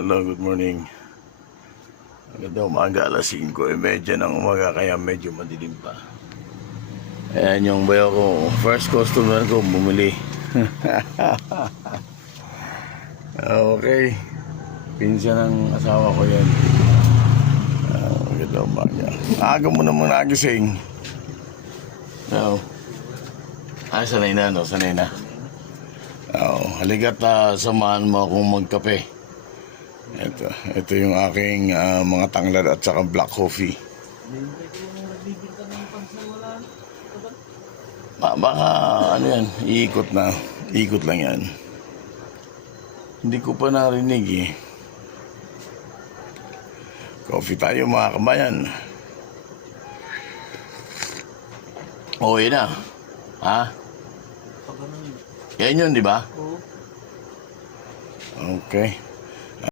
Hello, good morning. Maganda umaga, alas 5:30 ng umaga, kaya medyo madilim pa. Ayan yung bayo ko, first customer ko bumili. Okay, pinsan ng asawa ko yan. Maganda umaga. Aga mo naman nagising. No. Sanay na, no? Sanay na. Haligat samahan mo akong magkape. Ito yung aking mga tanglad at saka black coffee. Baka ano yan, iikot na. Ikot lang yan. Hindi ko pa narinig eh. Coffee tayo mga kabayan. Okay na. Ha? Yan yun, di ba? Okay.